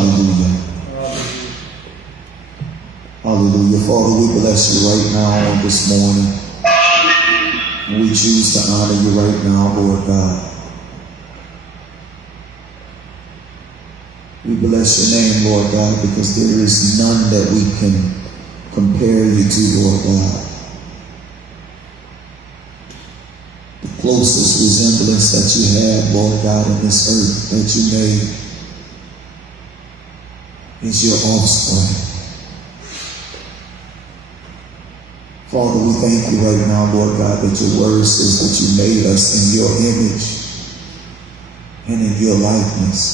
Hallelujah. Hallelujah. Father, we bless you right now on this morning. We choose to honor you right now, Lord God. We bless your name, Lord God, because there is none that we can compare you to, Lord God. The closest resemblance that you have, Lord God, in this earth that you made is your offspring. Father, we thank you right now, Lord God, that your word says that you made us in your image and in your likeness.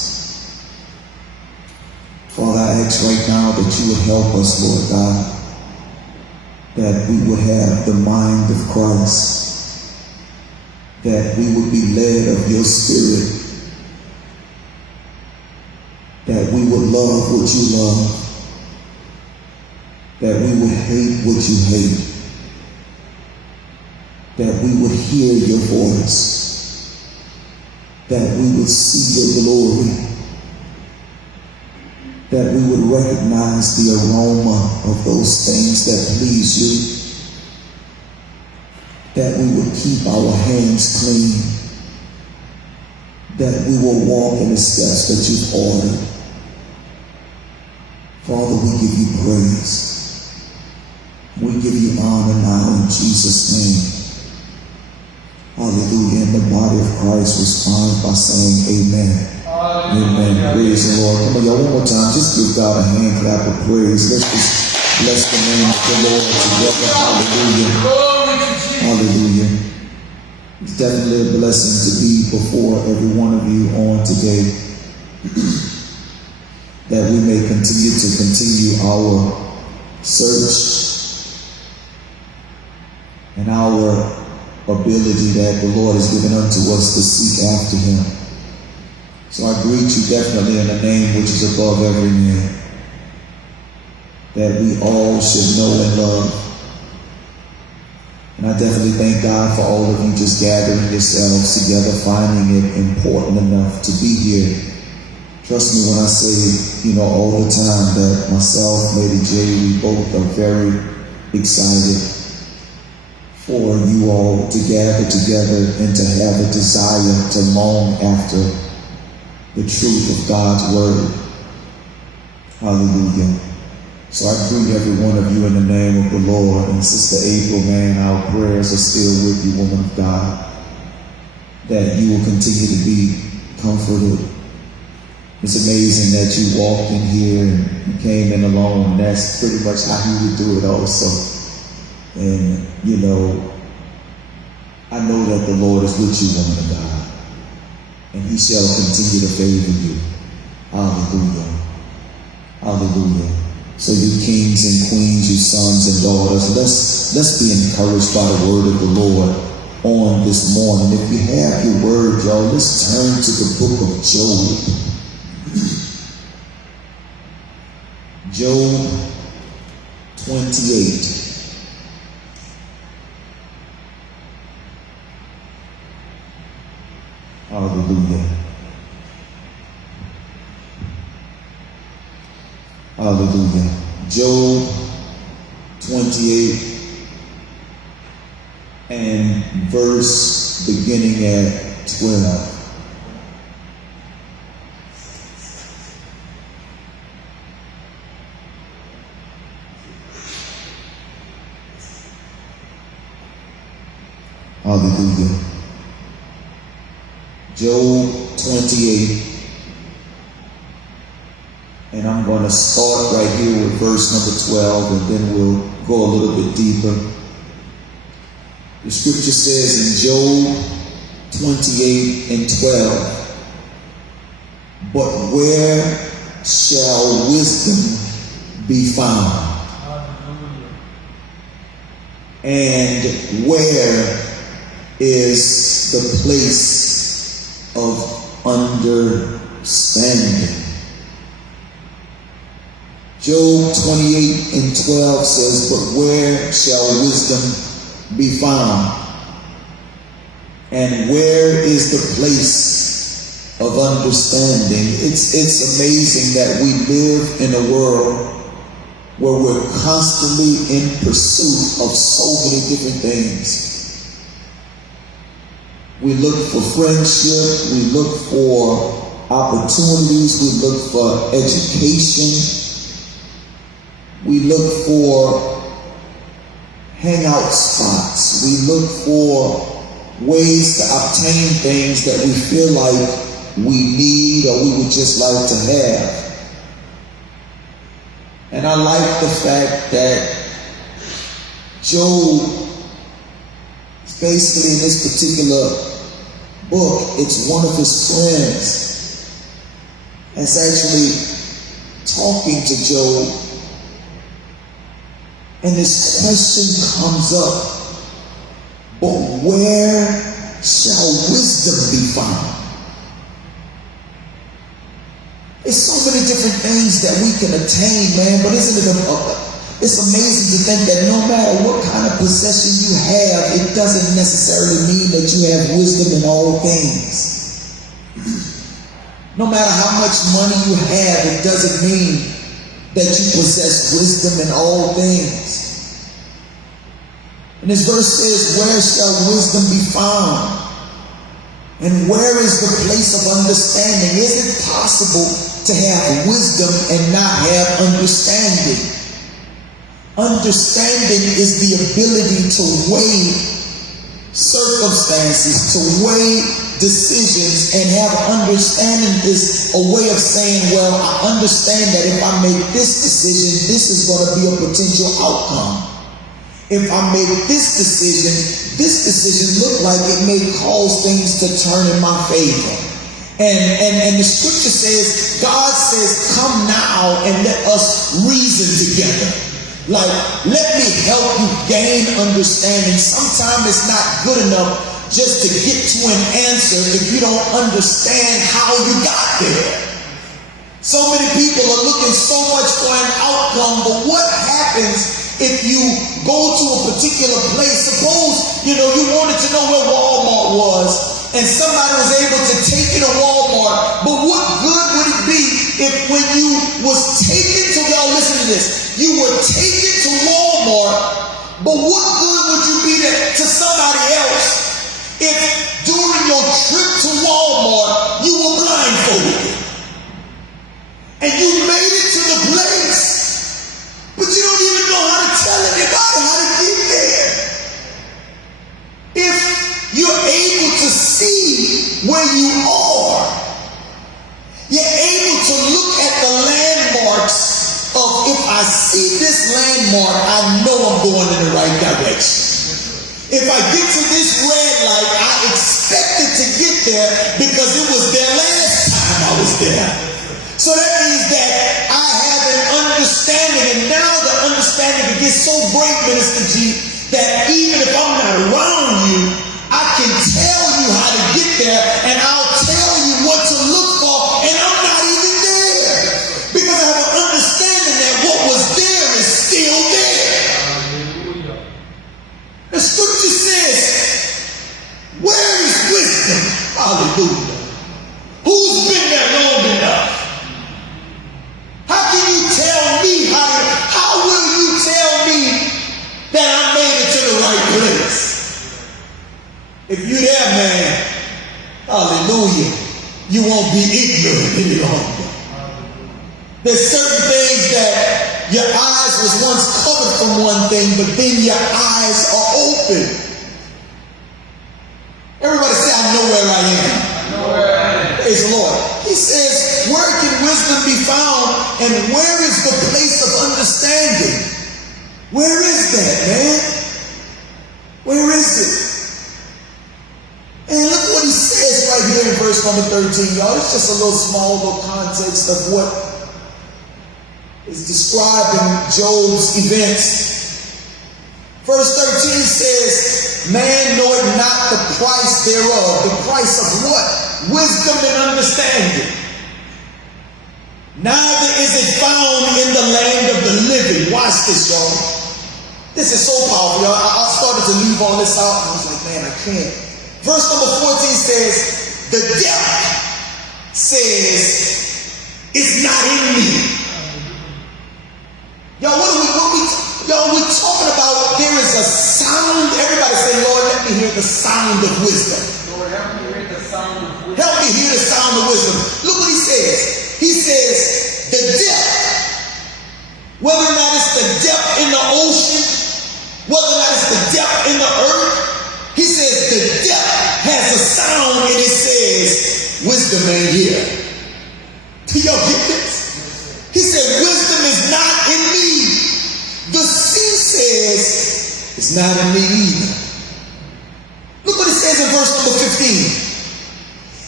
Father, I ask right now that you would help us, Lord God, that we would have the mind of Christ, that we would be led of your spirit, that we would love what you love, that we would hate what you hate, that we would hear your voice, that we would see your glory, that we would recognize the aroma of those things that please you, that we would keep our hands clean, that we will walk in the steps that you've ordered. Father, we give you praise. We give you honor now in Jesus' name. Hallelujah. And the body of Christ responds by saying amen. Amen. Praise the Lord. Come on, y'all, one more time. Just give God a hand clap of praise. Let's just bless the name of the Lord together. Hallelujah. Hallelujah. It's definitely a blessing to be before every one of you on today, that we may continue our search and our ability that the Lord has given unto us to seek after him. So I greet you definitely in the name which is above every name, that we all should know and love. And I definitely thank God for all of you just gathering yourselves together, finding it important enough to be here. Trust me when I say, all the time that myself, Lady J, we both are very excited for you all to gather together and to have a desire to long after the truth of God's word. Hallelujah. So I greet every one of you in the name of the Lord. And Sister April, man, our prayers are still with you, woman of God, that you will continue to be comforted. It's amazing that you walked in here and you came in alone. And that's pretty much how you would do it also. And, I know that the Lord is with you, woman of God, and he shall continue to favor you. Hallelujah. Hallelujah. So you kings and queens, you sons and daughters, let's be encouraged by the word of the Lord on this morning. If you have your word, y'all, let's turn to the book of Job. Job 28. Hallelujah. Hallelujah. Job 28 and verse beginning at 12. Hallelujah. Job 28. And I'm going to start right here with verse number 12, and then we'll go a little bit deeper. The scripture says in Job 28 and 12, but where shall wisdom be found? And where is the place of understanding? Job 28 and 12 says, but where shall wisdom be found? And where is the place of understanding. It's amazing that we live in a world where we're constantly in pursuit of so many different things. We look for friendship, we look for opportunities, we look for education, we look for hangout spots, we look for ways to obtain things that we feel like we need or we would just like to have. And I like the fact that Job, basically in this particular book, it's one of his friends that's actually talking to Job. And this question comes up, but where shall wisdom be found? There's so many different things that we can attain, man, but isn't it it's amazing to think that no matter what kind of possession you have, it doesn't necessarily mean that you have wisdom in all things. No matter how much money you have, it doesn't mean that you possess wisdom in all things. And this verse says, where shall wisdom be found? And where is the place of understanding? Is it possible to have wisdom and not have understanding? Understanding is the ability to weigh circumstances, to weigh decisions, and have understanding is a way of saying, well, I understand that if I make this decision, this is going to be a potential outcome. If I make this decision look like it may cause things to turn in my favor. And the scripture says, God says, come now and let us reason together. Like, let me help you gain understanding. Sometimes it's not good enough just to get to an answer if you don't understand how you got there. So many people are looking so much for an outcome, but what happens if you go to a particular place? Suppose, you wanted to know where Walmart was, and somebody was able to take you to Walmart, but what good would it be if when you was taken to, y'all listen to this, you were taken to Walmart, but what good would you be to somebody else if during your trip to Walmart you were blindfolded and you made it to the place, but you don't even know how to tell anybody how to get there? If you're able to see where you are, you're able to look at the landmarks of, if I see this landmark, I know I'm going in the right direction. If I get to this red light, I expected to get there because it was there last time I was there. So that means that I have an understanding, and now the understanding gets so great, Minister G, that even if I'm not around you, I can tell you how to get there, and I'll tell you what to look for, and I'm not even there. Because I have an understanding that what was there is still there. The scripture says, where is wisdom? Hallelujah. Who's been there long enough? How can you tell me how will you tell me that I made it to the right place? If you're there, man, hallelujah, you won't be ignorant any longer. There's certain things that your eyes was once covered from one thing, but then your eyes are open. Everybody say, I know where I am. Praise the Lord. He says, where can wisdom be found, and where is the place of understanding? Where is that, man? Where is it? And look what he says right here in verse number 13, y'all. It's just a small little context of what is described in Job's events. Verse 13 says, man knoweth not the price thereof. The price of what? Wisdom and understanding. Neither is it found in the land of the living. Watch this, y'all. This is so powerful, y'all. I started to leave all this out, and I was like, man, I can't. Verse number 14 says, the depth says, it's not in me. Y'all, we're talking about there is a sound. Everybody say, Lord, let me hear the sound of wisdom. Lord, help me hear the sound of wisdom. Help me hear the sound of wisdom. Look what he says. He says, the depth, whether or not it's the depth in the ocean, whether or not it's the depth in the earth, he says the depth has a sound and it says, wisdom ain't here. Do y'all get this? He said, wisdom is not in me. The sea says, it's not in me either. Look what it says in verse number 15.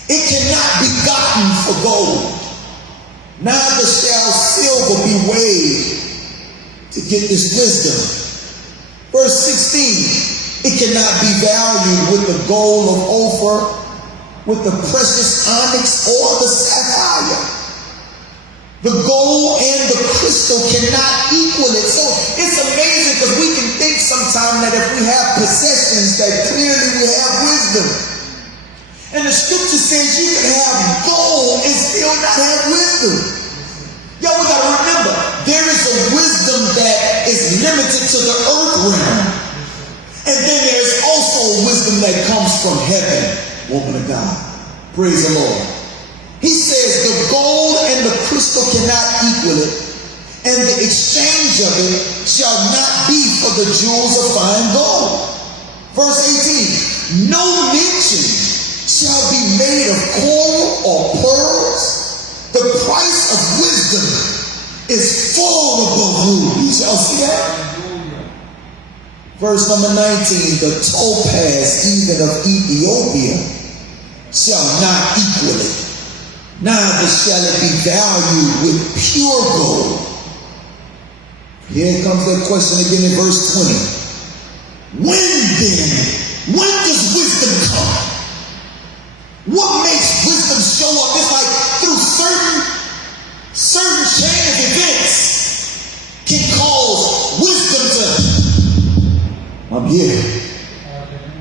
It cannot be gotten for gold, neither shall silver be weighed to get this wisdom. Verse 16, it cannot be valued with the gold of Ophir, with the precious onyx or the sapphire. The gold and the crystal cannot equal it. So it's amazing because we can think sometimes that if we have possessions that clearly we have wisdom. And the scripture says you can have gold and still not have wisdom. Y'all, we got to remember, there is a wisdom that is limited to the earth realm. And then there's also a wisdom that comes from heaven, woman of God. Praise the Lord. He says the gold and the crystal cannot equal it, and the exchange of it shall not be for the jewels of fine gold. Verse 18, no mention shall be made of coral or pearls. The price of wisdom is far above rubies. Y'all see that? Verse number 19, the topaz even of Ethiopia shall not equal it, neither shall it be valued with pure gold. Here comes that question again in verse 20. When does wisdom come? What makes wisdom show up? It's like through certain chain of events can cause wisdom to, I'm here.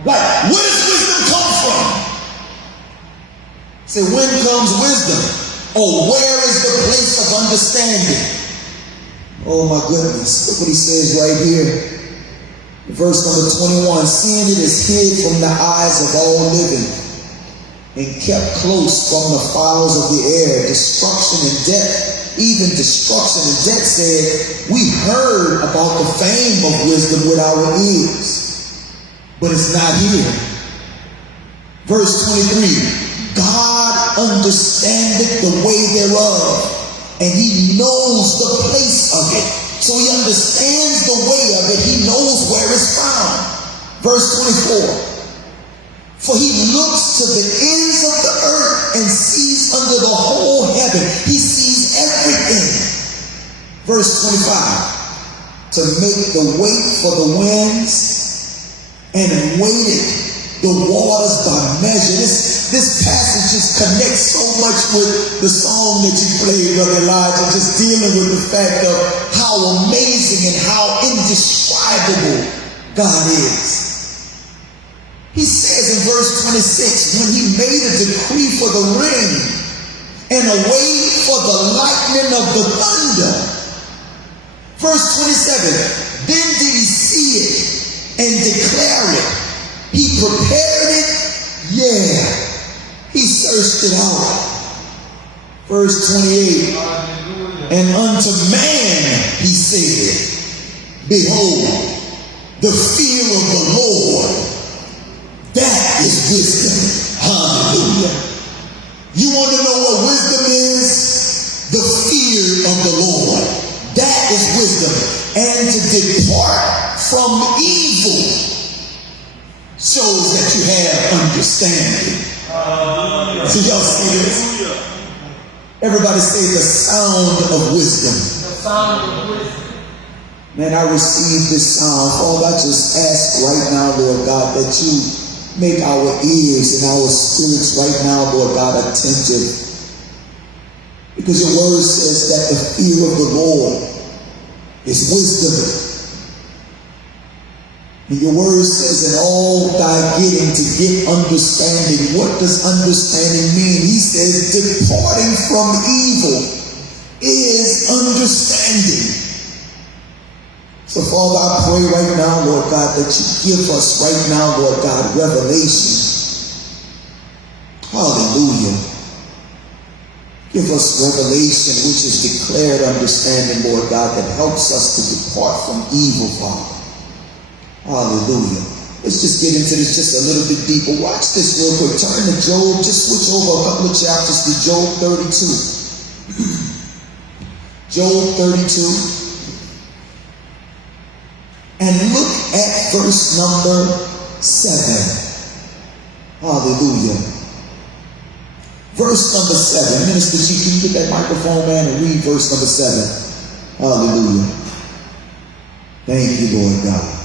Like, where does wisdom come from? Say, when comes wisdom? Or where is the place of understanding? Oh my goodness. Look what he says right here. Verse number 21. Seeing it is hid from the eyes of all living, and kept close from the fowls of the air, destruction and death. Even destruction and death said, we heard about the fame of wisdom with our ears, but it's not here. Verse 23, God understandeth the way thereof, and he knows the place of it. So he understands the way of it. He knows where it's found. Verse 24, for he looks to the ends of the earth and sees under the whole heaven. He sees everything. Verse 25, to make the weight for the winds and weighted the waters by measure. This passage just connects so much with the song that you played, Brother Elijah, just dealing with the fact of how amazing and how indescribable God is. He says in verse 26, when he made a decree for the rain and a way for the lightning of the thunder. Verse 27, then did he see it and declare it. He prepared it, yeah. He searched it out. Verse 28, and unto man he said, behold, the fear of the Lord, that is wisdom. Hallelujah. You want to know what wisdom is? The fear of the Lord. That is wisdom. And to depart from evil shows that you have understanding. So y'all see this? Everybody say the sound of wisdom. The sound of wisdom. Man, I received this sound. Father, I just ask right now, Lord God, that you make our ears and our spirits right now, Lord God, attentive. Because your word says that the fear of the Lord is wisdom. And your word says, in all thy getting to get understanding. What does understanding mean? He says, departing from evil is understanding. So Father, I pray right now, Lord God, that you give us right now, Lord God, revelation. Hallelujah. Give us revelation, which is declared understanding, Lord God, that helps us to depart from evil, Father. Hallelujah. Let's just get into this just a little bit deeper. Watch this real quick. Turn to Job. Just switch over a couple of chapters to Job 32. Job 32. And look at verse number 7. Hallelujah. Verse number 7. Minister G, can you get that microphone, man, and read verse number 7? Hallelujah. Thank you, Lord God.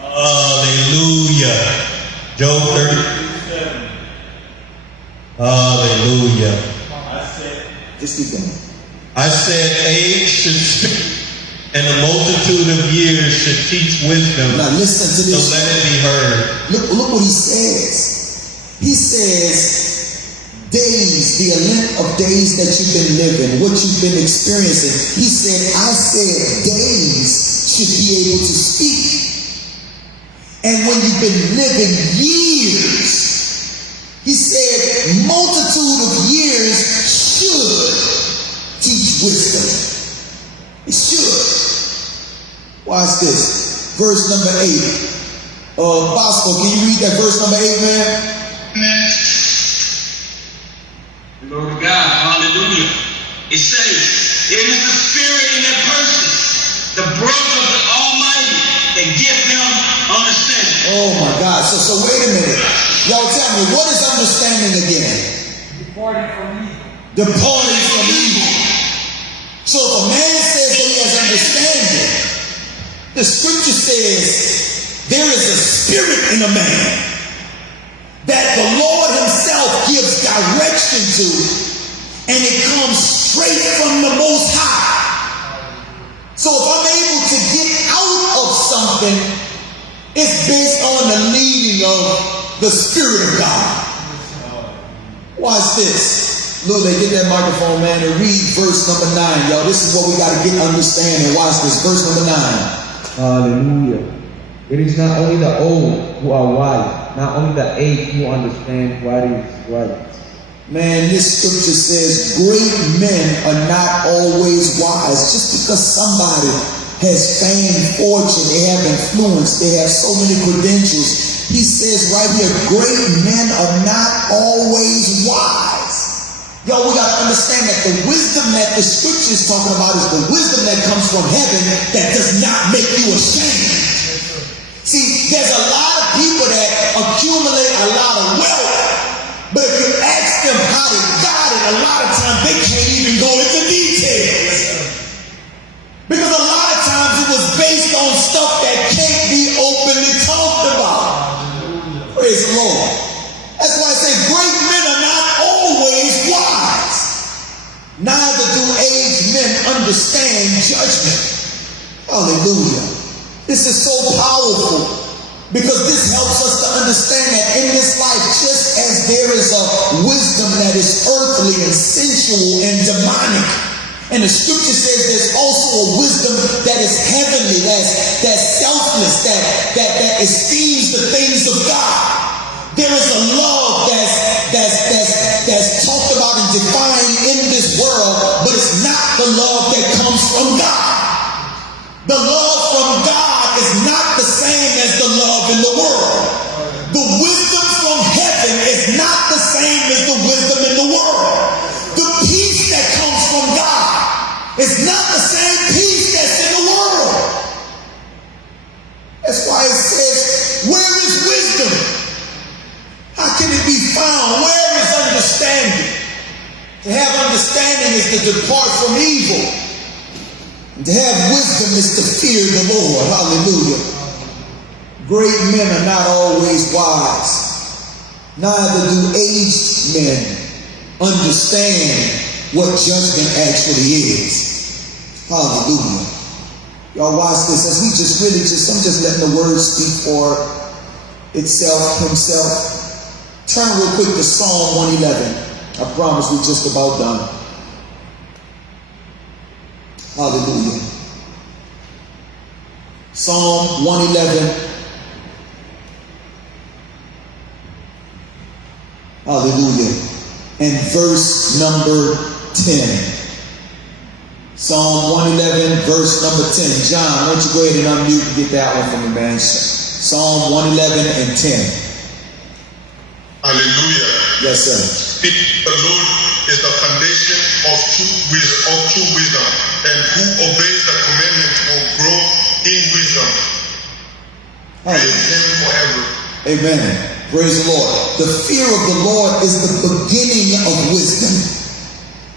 Hallelujah. Job 37. Hallelujah. Just keep going. I said age should speak, and a multitude of years should teach wisdom. Now listen to So this. let it be heard. Look what he says. He says, days, the length of days that you've been living, what you've been experiencing. He said, I said days should be able to speak. And when you've been living years, he said, multitude of years should teach wisdom. It should. Watch this. Verse number 8. Bosco, can you read that verse number 8, man? Glory to God. Hallelujah. It says, it is the spirit in their persons, the breath of the Almighty that give them understanding. Oh my God. So wait a minute. Y'all tell me, what is understanding again? Departing from evil. Departing from evil. So if a man says that he has understanding, the scripture says there is a spirit in a man that the Lord himself gives direction to, and it comes straight from the Most High. So if I'm able to get out of something, it's based on the leading of the Spirit of God. Watch this. Lule, get that microphone, man, and read verse number 9. Y'all, this is what we got to get understanding. Watch this. Verse number 9. Hallelujah. It is not only the old who are wise, not only the aged who understand what is right. Man, this scripture says great men are not always wise. Just because somebody has fame, fortune, they have influence, they have so many credentials. He says right here, great men are not always wise. Yo, we got to understand that the wisdom that the scripture is talking about is the wisdom that comes from heaven that does not make you ashamed. See, there's a lot of people that accumulate a lot of wealth, but if you ask them how they got it, a lot of times they can't even go into details. Because a lot of times it was based on stuff that can't be openly talked about. Praise the Lord. That's why I say great men are not always wise. Neither do aged men understand judgment. Hallelujah. This is so powerful because this helps us to understand that in this life, just as there is a wisdom that is earthly and sensual and demonic, and the scripture says there's also a wisdom that is heavenly, that's selfless, that esteems the things of God. There is a love that's talked about and defined in this world, but it's not the love that comes from God. The love from God is not the same as the love in the world. The wisdom from heaven is not the same as the wisdom in the world. The peace that comes from God is not the same peace that's in the world. That's why it says, where is wisdom? How can it be found? Where is understanding? To have understanding is to depart from evil. To have wisdom is to fear the Lord. Hallelujah. Great men are not always wise. Neither do aged men understand what judgment actually is. Hallelujah. Y'all watch this as we I'm just letting the word speak for itself, himself. Turn real quick to Psalm 111. I promise we're just about done. Hallelujah. Psalm 111. Hallelujah. And verse number 10. Psalm 111, verse number 10. John, why don't you go ahead and unmute and get that one from me, man. Psalm 111 and 10. Hallelujah. Yes, sir. The Lord is the foundation of true wisdom, and who obeys the commandments will grow in wisdom. Praise him forever. Amen. Praise the Lord. The fear of the Lord is the beginning of wisdom,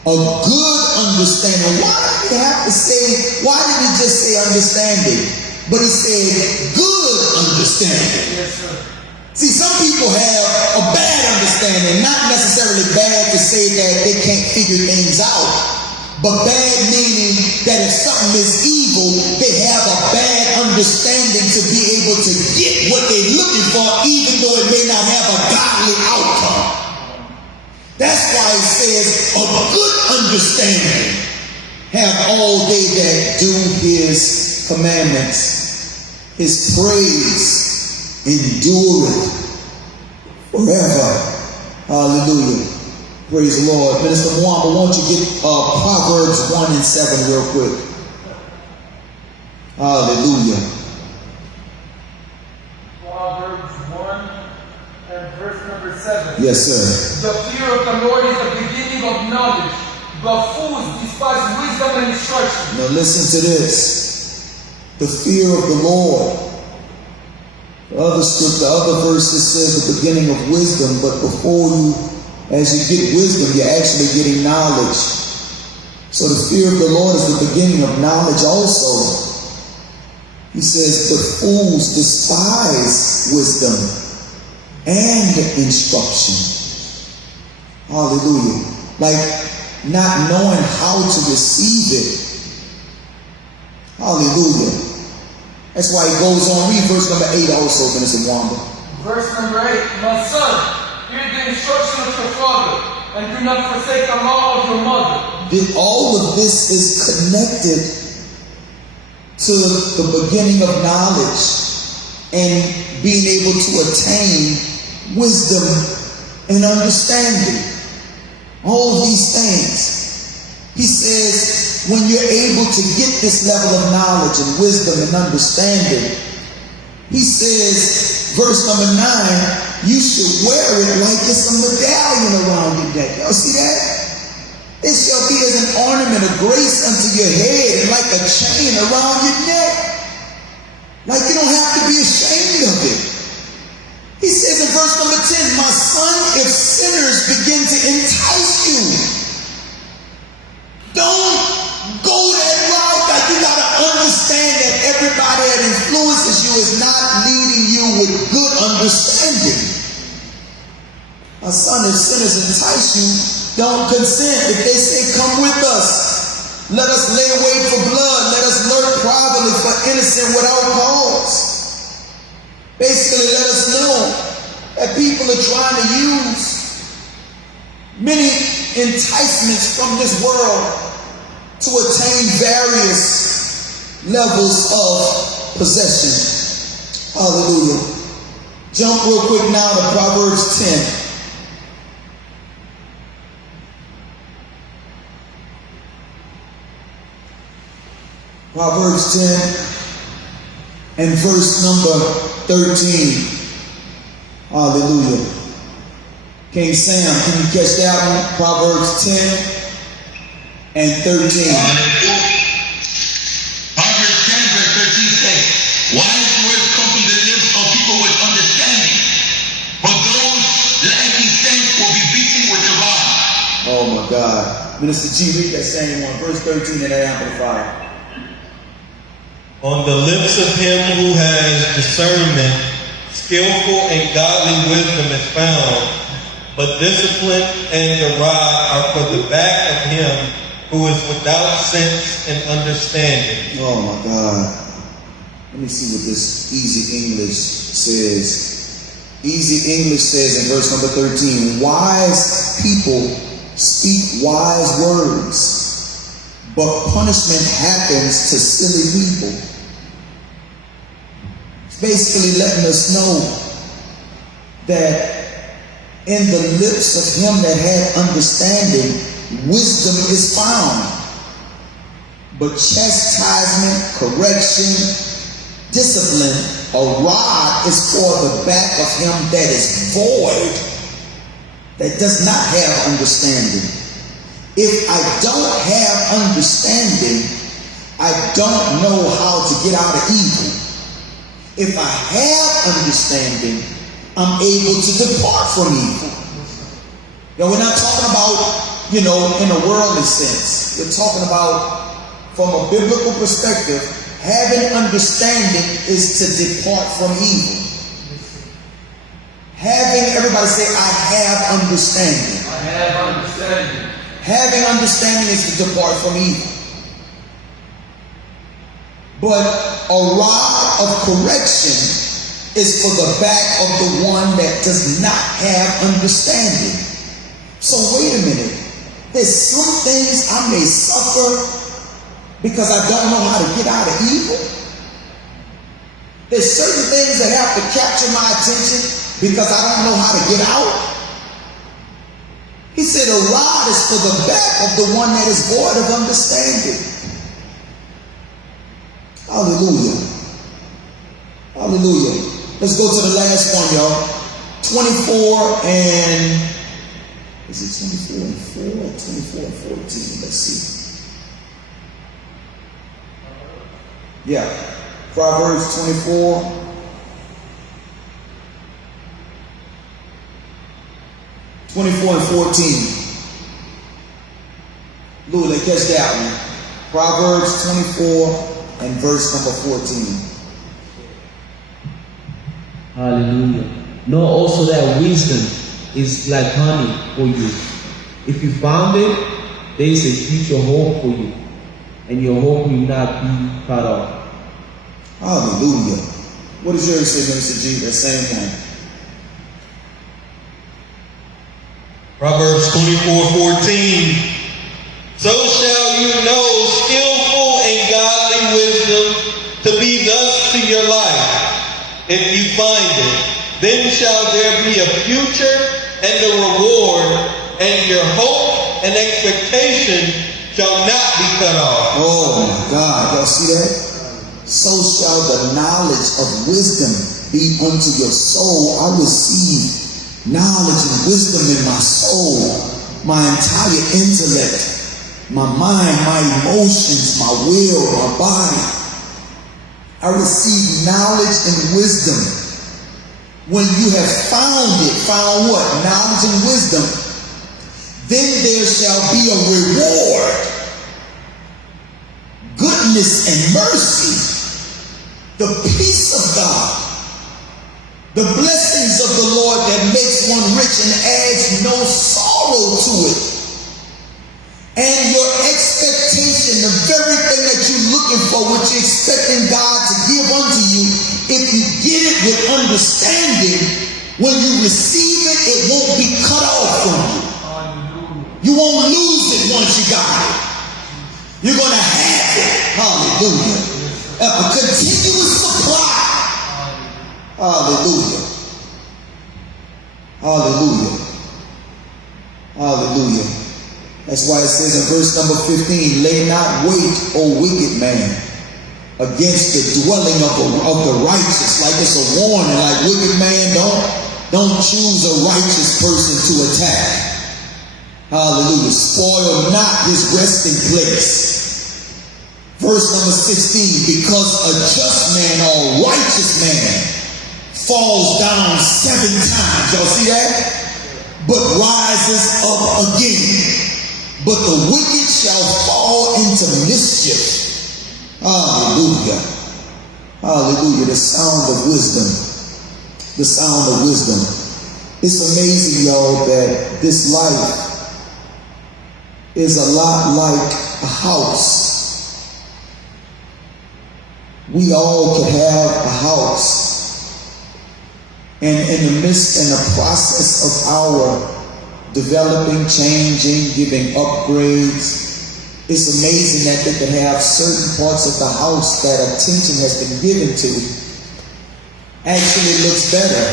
of good understanding. Why did he just say understanding? But he said good understanding. Yes, sir. See, some people have a bad understanding, not necessarily bad to say that they can't figure things out, but bad meaning that if something is evil, they have a bad understanding to be able to get what they're looking for, even though it may not have a godly outcome. That's why it says, a good understanding have all they that do his commandments. His praise endureth forever. Hallelujah. Praise the Lord. Minister Mwamba, won't you get Proverbs 1 and 7 real quick? Hallelujah. Proverbs 1 and verse number 7. Yes, sir. The fear of the Lord is the beginning of knowledge, but fools despise wisdom and instruction. Now listen to this. The fear of the Lord. The other verses says the beginning of wisdom, but before you, as you get wisdom, you're actually getting knowledge. So the fear of the Lord is the beginning of knowledge also. He says, but fools despise wisdom and instruction. Hallelujah. Like not knowing how to receive it. Hallelujah. That's why he goes on. Read verse number 8 also, Minister Wanda. Verse number 8. My son, hear the instruction of your father, and do not forsake the law of your mother. All of this is connected to the beginning of knowledge and being able to attain wisdom and understanding. All these things. He says, when you're able to get this level of knowledge and wisdom and understanding, he says, verse number 9, you should wear it like it's a medallion around your neck. Y'all see that? It shall be as an ornament of grace unto your head and like a chain around your neck. Like you don't have to be ashamed of it. He says in verse number 10, my son, if sinners begin to entice you, don't go that route. Like you got to understand that everybody that influences you is not leading you with good understanding. My son, if sinners entice you, don't consent. If they say, come with us, let us lay wait for blood, let us lurk privately for innocent without cause. Basically, let us know that people are trying to use many enticements from this world to attain various levels of possession. Hallelujah. Jump real quick now to Proverbs 10. Proverbs 10 and verse number 13. Hallelujah. King Sam, can you catch that one? Proverbs 10 and 13. Hallelujah. Proverbs 10 verse 13 says, wise words come from the lips of people with understanding, but those lacking sense will be beaten with the rod. Oh my God. Minister G, read that same one. Verse 13 in that Amplified. On the lips of him who has discernment, skillful and godly wisdom is found, but discipline and the rod are for the back of him who is without sense and understanding. Oh my God. Let me see what this Easy English says. Easy English says in verse number 13, wise people speak wise words, but punishment happens to silly people. It's basically letting us know that in the lips of him that had understanding, wisdom is found. But chastisement, correction, discipline, a rod is for the back of him that is void, that does not have understanding. If I don't have understanding, I don't know how to get out of evil. If I have understanding, I'm able to depart from evil. Now, we're not talking about, in a worldly sense. We're talking about, from a biblical perspective, having understanding is to depart from evil. Everybody say, I have understanding. I have understanding. Having understanding is to depart from evil. But a rod of correction is for the back of the one that does not have understanding. So wait a minute. There's some things I may suffer because I don't know how to get out of evil. There's certain things that have to capture my attention because I don't know how to get out. He said a rod is for the back of the one that is void of understanding. Hallelujah. Hallelujah. Let's go to the last one, y'all. 24 and... Is it 24 and 4 or 24 and 14? Let's see. Yeah, Proverbs 24. And 14. Lula, catch that one. Proverbs 24 and verse number 14. Hallelujah. Know also that wisdom is like honey for you. If you found it, there is a future hope for you, and your hope will not be cut off. Hallelujah. What does yours say, Minister G? That same one. Proverbs 24:14. So shall you know skillful and godly wisdom to be thus to your life, if you find it. Then shall there be a future and a reward, and your hope and expectation shall not be cut off. Oh my God, y'all see that? So shall the knowledge of wisdom be unto your soul. I receive knowledge and wisdom in my soul, my entire intellect, my mind, my emotions, my will, my body. I receive knowledge and wisdom. When you have found what? Knowledge and wisdom, then there shall be a reward, goodness and mercy, the peace of God, the blessings of the Lord that makes one rich and adds no sorrow to it. And your expectation, the very thing that you're looking for, what you're expecting God to give unto you, if you get it with understanding, when you receive it, it won't be cut off from you. You won't lose it once you got it. You're going to have it. Hallelujah. A continuous supply. Hallelujah. Hallelujah. Hallelujah. That's why it says in verse number 15, lay not wait, O wicked man, against the dwelling of the righteous. Like it's a warning, like wicked man, don't choose a righteous person to attack. Hallelujah. Spoil not his resting place. Verse number 16, because a just man or righteous man falls down 7 times. Y'all see that? But rises up again. But the wicked shall fall into mischief. Hallelujah. Hallelujah. The sound of wisdom. The sound of wisdom. It's amazing, y'all, that this life is a lot like a house. We all could have a house. And in the midst and the process of our developing, changing, giving upgrades, it's amazing that they can have certain parts of the house that attention has been given to actually looks better.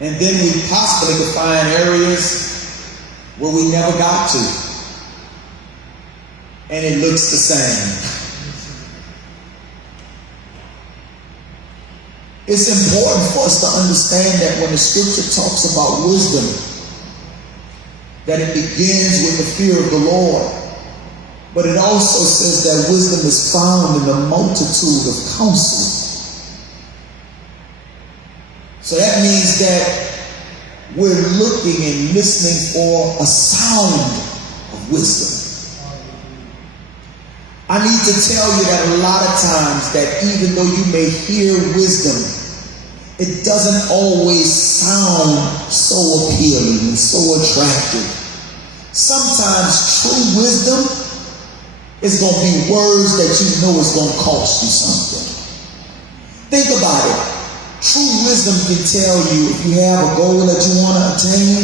And then we possibly could find areas where we never got to. And it looks the same. It's important for us to understand that when the scripture talks about wisdom, that it begins with the fear of the Lord. But it also says that wisdom is found in the multitude of counsel. So that means that we're looking and listening for a sound of wisdom. I need to tell you that a lot of times that even though you may hear wisdom, it doesn't always sound so appealing and so attractive. Sometimes true wisdom is going to be words that you know is going to cost you something. Think about it. True wisdom can tell you if you have a goal that you want to attain,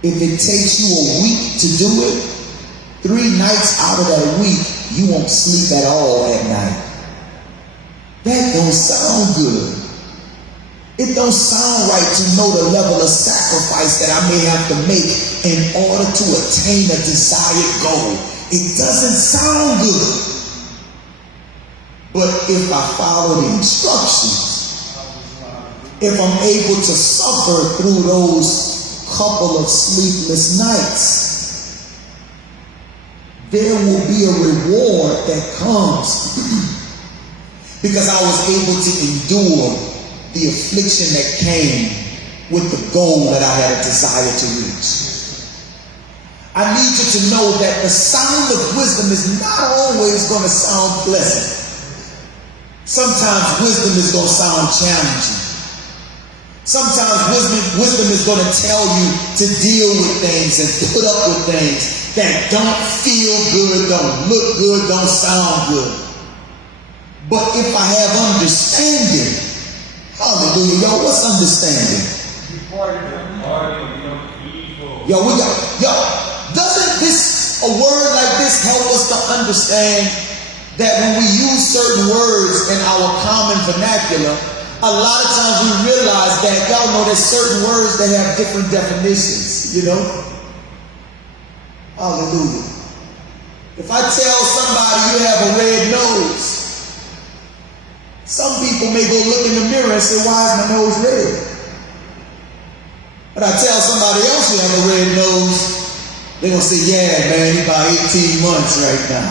if it takes you a week to do it, 3 nights out of that week, you won't sleep at all at night. That don't sound good. It don't sound right to know the level of sacrifice that I may have to make in order to attain a desired goal. It doesn't sound good. But if I follow the instructions, if I'm able to suffer through those couple of sleepless nights, there will be a reward that comes because I was able to endure the affliction that came with the goal that I had a desire to reach. I need you to know that the sound of wisdom is not always going to sound pleasant. Sometimes wisdom is going to sound challenging. Sometimes wisdom is going to tell you to deal with things and put up with things that don't feel good, don't look good, don't sound good. But if I have understanding, hallelujah, y'all, what's understanding? Doesn't a word like this help us to understand that when we use certain words in our common vernacular, a lot of times we realize that, y'all know there's certain words that have different definitions, you know? Hallelujah. If I tell somebody you have a red nose, some people may go look in the mirror and say, why is my nose red? But I tell somebody else you have a red nose, they're going to say, yeah, man, you're about 18 months right now.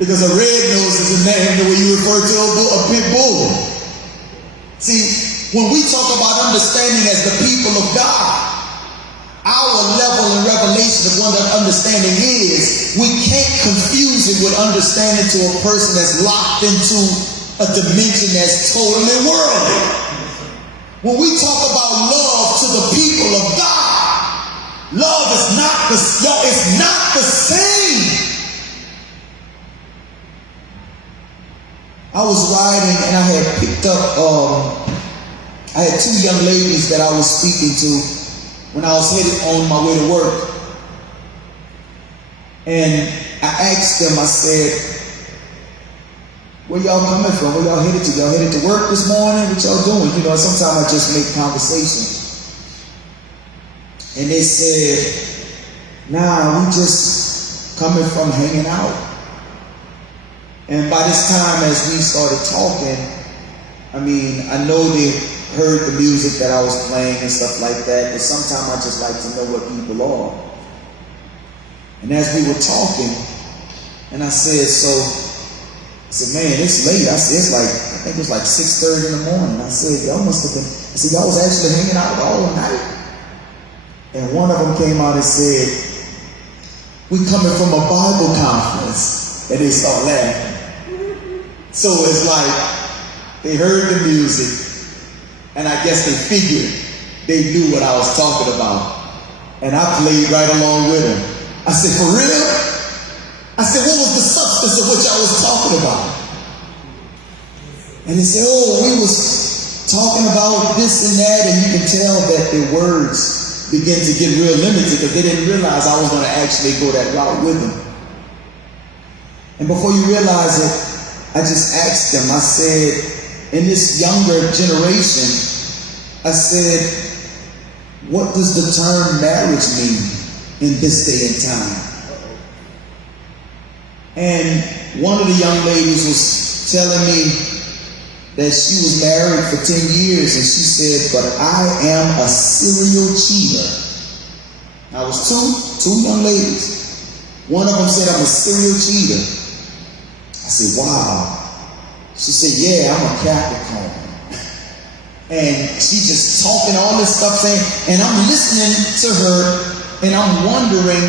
Because a red nose is a name the way you refer to a pit bull. See, when we talk about understanding as the people of God, our level and revelation of what that understanding is, we can't confuse it with understanding to a person that's locked into a dimension that's totally worldly. When we talk about love to the people of God, love is not it's not the same. I was riding and I had picked up, I had 2 young ladies that I was speaking to when I was headed on my way to work. And I asked them, I said, where y'all coming from? Where y'all headed to? Y'all headed to work this morning? What y'all doing? You know, sometimes I just make conversation. And they said, nah, we just coming from hanging out. And by this time, as we started talking, I mean, I know they heard the music that I was playing and stuff like that, but sometimes I just like to know what people are. And as we were talking, and I said, man, it's late. I said, I think it was like 6:30 in the morning. I said, y'all must have been, I said, y'all was actually hanging out all night? And one of them came out and said, we coming from a Bible conference. And they started laughing. So it's like, they heard the music, and I guess they figured they knew what I was talking about. And I played right along with him. I said, for real? I said, what was the substance of what y'all was talking about? And he said, oh, we was talking about this and that, and you can tell that their words began to get real limited because they didn't realize I was going to actually go that route with them. And before you realize it, I just asked them, I said, in this younger generation, I said, what does the term marriage mean in this day and time? And one of the young ladies was telling me that she was married for 10 years, and she said, but I am a serial cheater. I was two young ladies. One of them said, I'm a serial cheater. I said, wow. She said, yeah, I'm a Capricorn. And she just talking all this stuff saying, and I'm listening to her, and I'm wondering,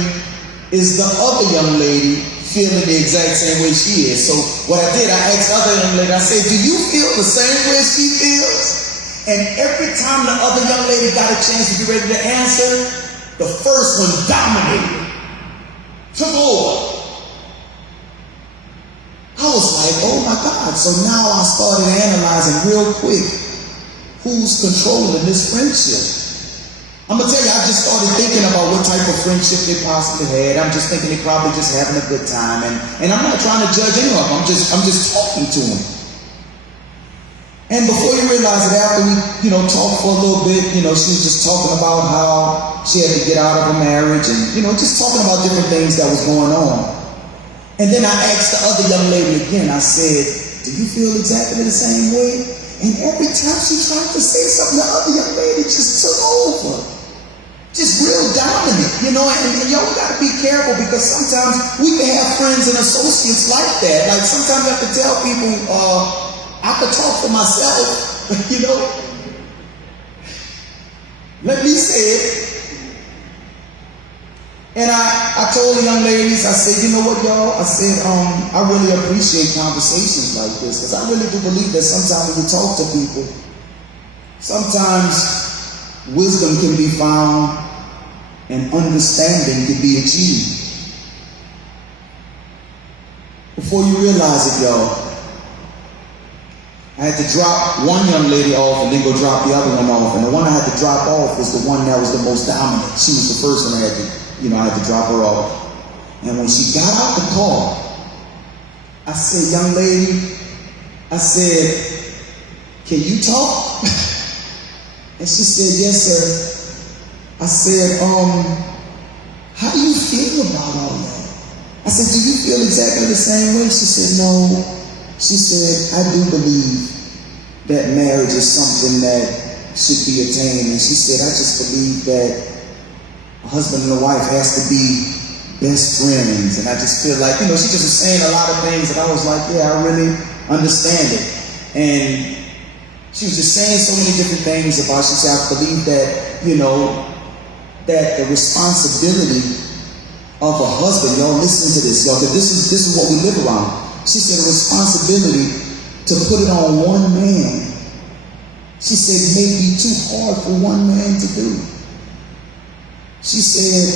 is the other young lady feeling the exact same way she is? So what I did, I asked the other young lady, I said, do you feel the same way she feels? And every time the other young lady got a chance to be ready to answer, the first one dominated, took over. I was like, oh my God. So now I started analyzing real quick who's controlling this friendship. I'm going to tell you, I just started thinking about what type of friendship they possibly had. I'm just thinking they probably just having a good time. And I'm not trying to judge any of them. I'm just talking to them. And before you realize it, after we, talked for a little bit, she was just talking about how she had to get out of her marriage and, just talking about different things that was going on. And then I asked the other young lady again, I said, do you feel exactly the same way? And every time she tried to say something, the other young lady just took over. Just real dominant, and y'all got to be careful because sometimes we can have friends and associates like that. Like sometimes you have to tell people, I could talk for myself, Let me say it. And I told the young ladies, I said, you know what, y'all? I said, I really appreciate conversations like this because I really do believe that sometimes when you talk to people, sometimes wisdom can be found and understanding can be achieved. Before you realize it, y'all, I had to drop one young lady off and then go drop the other one off. And the one I had to drop off was the one that was the most dominant. She was the first one I had to drop her off. And when she got out the car, I said, young lady, I said, can you talk? And she said, yes, sir. I said, how do you feel about all that? I said, do you feel exactly the same way? She said, no. She said, I do believe that marriage is something that should be attained. And she said, I just believe that a husband and a wife has to be best friends. And I just feel like, she just was saying a lot of things and I was like, yeah, I really understand it. And she was just saying so many different things about, she said, I believe that, that the responsibility of a husband, y'all listen to this, y'all, because this is what we live around. She said the responsibility to put it on one man. She said it may be too hard for one man to do. She said,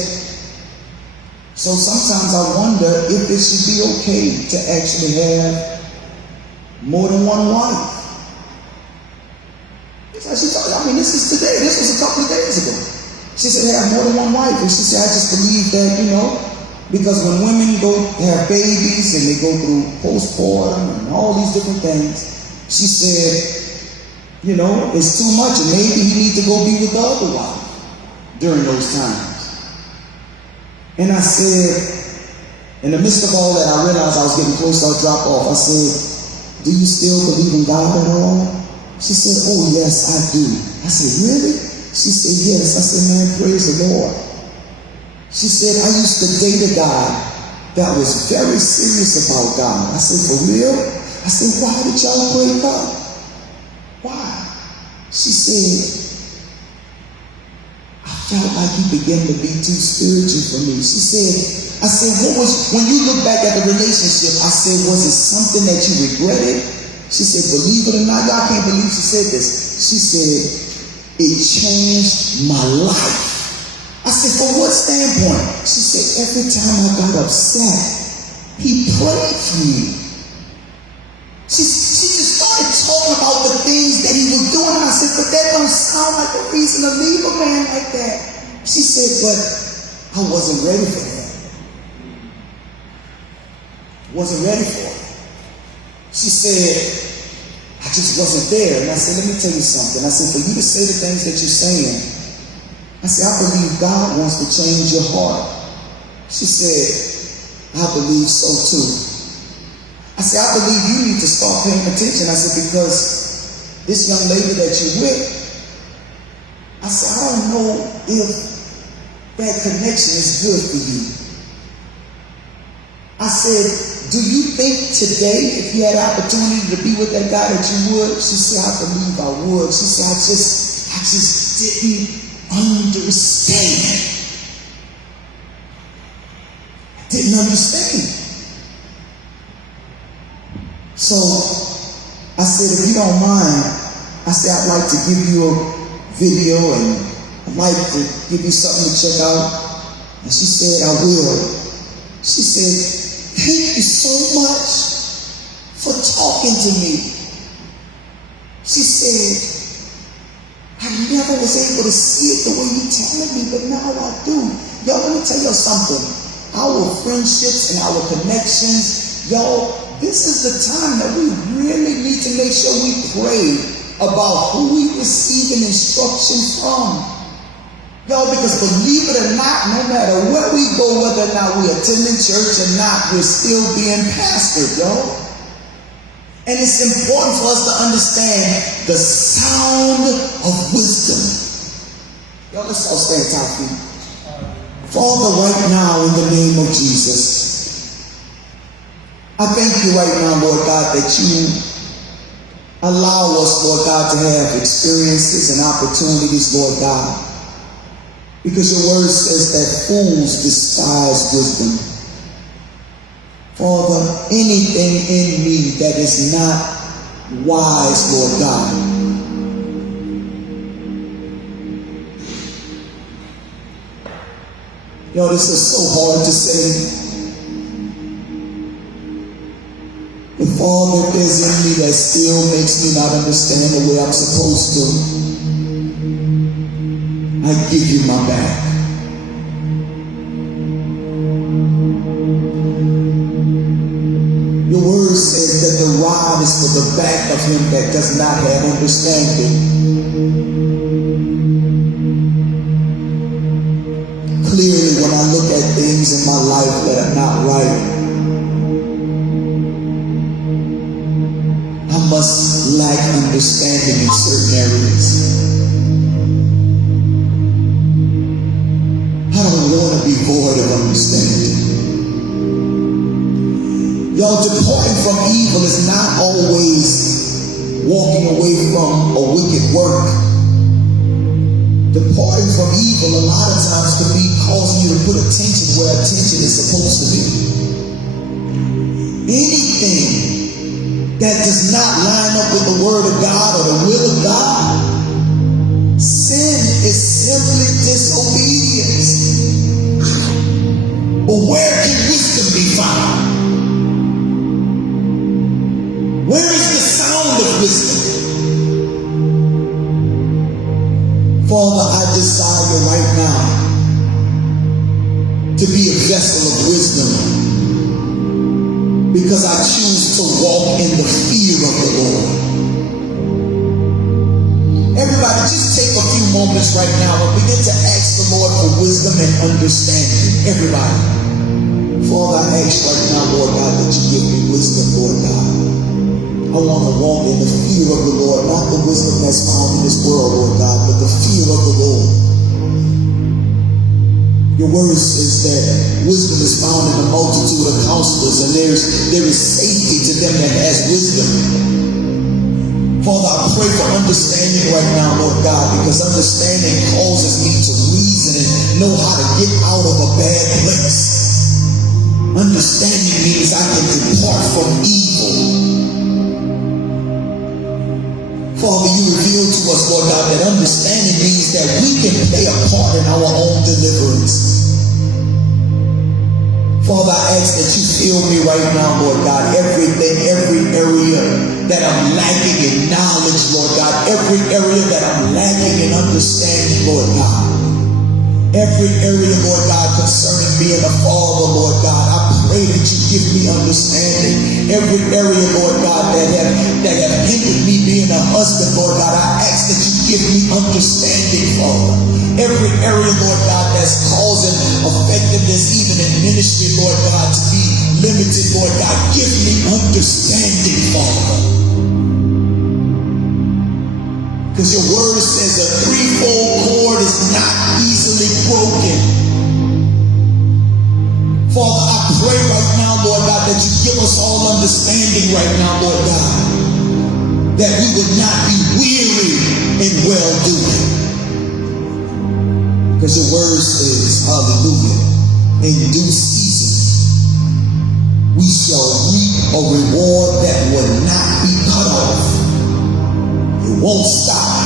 so sometimes I wonder if it should be okay to actually have more than one wife. She told me, this is today. This was a couple of days ago. She said, have more than one wife. And she said, I just believe that, because when women go have babies and they go through postpartum and all these different things, she said, it's too much and maybe he needs to go be with the other wife during those times. And I said, in the midst of all that, I realized I was getting close to a drop off. I said, do you still believe in God at all? She said, oh yes, I do. I said, really? She said, yes. I said, man, praise the Lord. She said, I used to date a guy that was very serious about God. I said, for real? I said, why did y'all break up? Why? She said, I felt like he began to be too spiritual for me. She said, I said, when you look back at the relationship, I said, was it something that you regretted? She said, believe it or not, y'all can't believe she said this. She said, it changed my life. I said, from what standpoint? She said, every time I got upset, he prayed for me. She just started talking about the things that he was doing. And I said, but that don't sound like a reason to leave a man like that. She said, but I wasn't ready for that. Wasn't ready for it. She said, I just wasn't there. And I said, let me tell you something. I said, for you to say the things that you're saying, I said, I believe God wants to change your heart. She said, I believe so too. I said, I believe you need to start paying attention. I said, because this young lady that you're with, I said, I don't know if that connection is good for you. I said, do you think today, if you had opportunity to be with that guy, that you would? She said, I believe I would. She said, I just didn't understand. Didn't understand. So I said, if you don't mind, I said, I'd like to give you a video and I'd like to give you something to check out. And she said, I will. She said, thank you so much for talking to me. She said, I never was able to see it the way you're telling me, but now I do. Y'all, let me tell you something. Our friendships and our connections, y'all, this is the time that we really need to make sure we pray about who we receiving instruction from. Y'all, because believe it or not, no matter where we go, whether or not we attending church or not, we're still being pastored, y'all. And it's important for us to understand the sound of wisdom. Y'all, let's all stand top feet. Father, right now, in the name of Jesus, I thank you right now, Lord God, that you allow us, Lord God, to have experiences and opportunities, Lord God. Because your word says that fools despise wisdom. Father, anything in me that is not wise, Lord God, yo, this is so hard to say. But Father, if there's in me that still makes me not understand the way I'm supposed to, I give you my back. Your word says that the rod is for the back of him that does not have understanding. Clearly, when I look at things in my life that are not right, I must lack understanding in certain areas. I don't want to be void of understanding. Y'all, departing from evil is not always walking away from a wicked work. Departing from evil a lot of times could be causing you to put attention where attention is supposed to be. Anything that does not line up with the word of God or the will of God, sin is simply disobedience. But where can wisdom be found? Where is the sound of wisdom? Father, I desire right now to be a vessel of wisdom, because I choose to walk in the fear of the Lord. Everybody, just take a few moments right now and begin to ask the Lord for wisdom and understanding. Everybody. Father, I ask right now, Lord God, that you give me wisdom, Lord God. I want to walk in the fear of the Lord, not the wisdom that's found in this world, Lord God, but the fear of the Lord. Your word says that wisdom is found in a multitude of counselors, and there is safety to them that has wisdom. Father, I pray for understanding right now, Lord God, because understanding causes me to reason and know how to get out of a bad place. Understanding means I can depart from evil. Father, you reveal to us, Lord God, that understanding means that we can play a part in our own deliverance. Father, I ask that you fill me right now, Lord God, everything, every area that I'm lacking in knowledge, Lord God, every area that I'm lacking in understanding, Lord God. Every area, Lord God, concerning being a father, Lord God, I pray that you give me understanding. Every area, Lord God, that have hindered me being a husband, Lord God, I ask that you give me understanding, Father. Every area, Lord God, that's causing effectiveness even in ministry, Lord God, to be limited, Lord God, give me understanding, Father. Because your word says a threefold cord is not easily broken. Father, I pray right now, Lord God, that you give us all understanding right now, Lord God, that we would not be weary in well-doing. Because your word says, hallelujah, in due season, we shall reap a reward that will not be cut off. It won't stop.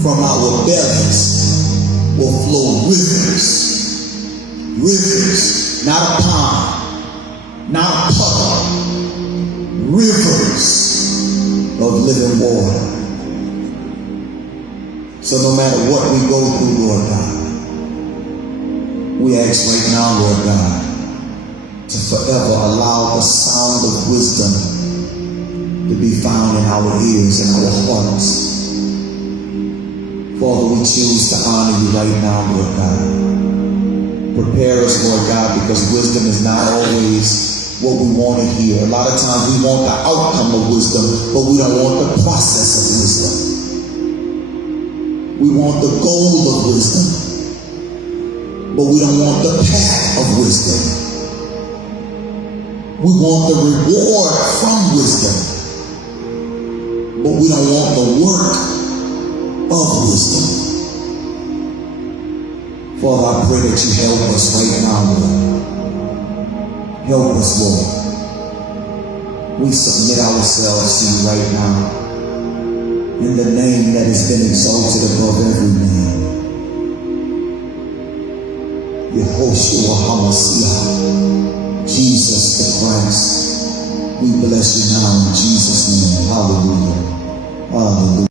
From our bellies will flow rivers. Rivers, not a pond, not a puddle. Rivers of living water. So no matter what we go through, Lord God, we ask right now, Lord God, to forever allow the sound of wisdom to be found in our ears and our hearts. Father, we choose to honor you right now, Lord God. Prepare us, Lord God, because wisdom is not always what we want to hear. A lot of times we want the outcome of wisdom, but we don't want the process of wisdom. We want the goal of wisdom, but we don't want the path of wisdom. We want the reward from wisdom, but we don't want the work of wisdom. Father, I pray that you help us right now, Lord. Help us, Lord. We submit ourselves to you right now in the name that has been exalted above every name. Yehoshua HaMashiach, Jesus the Christ. We bless you now in Jesus' name. Hallelujah. Hallelujah.